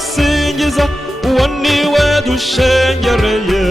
turagusingiza uwo niwe dushengereye.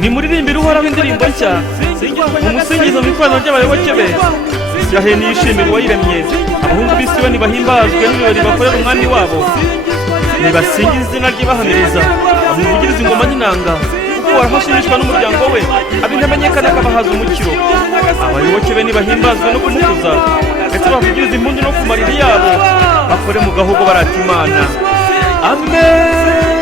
nimuririmbire uhoraho indirimbo nshya mumusingize mu ikoraniro ry'abayoboke be. Isiraheli niyishimire uwayiremye, abahungu b'Isiyoni bahimbazwe n'ibirori bakorera umwami wabo. Nibasingize izina rye bahamiriza, bamuvugirize ingoma n'inanga, kuko uhoraho ashimishwa n'umuryango we, ab'intamenyekana akabahaza umukiro. Abayoboke be nibahimbazwe no kumukuza, ndetse bavugirize impundu no ku mariri yabo, bakore mu gahogo barata Imana. Amen.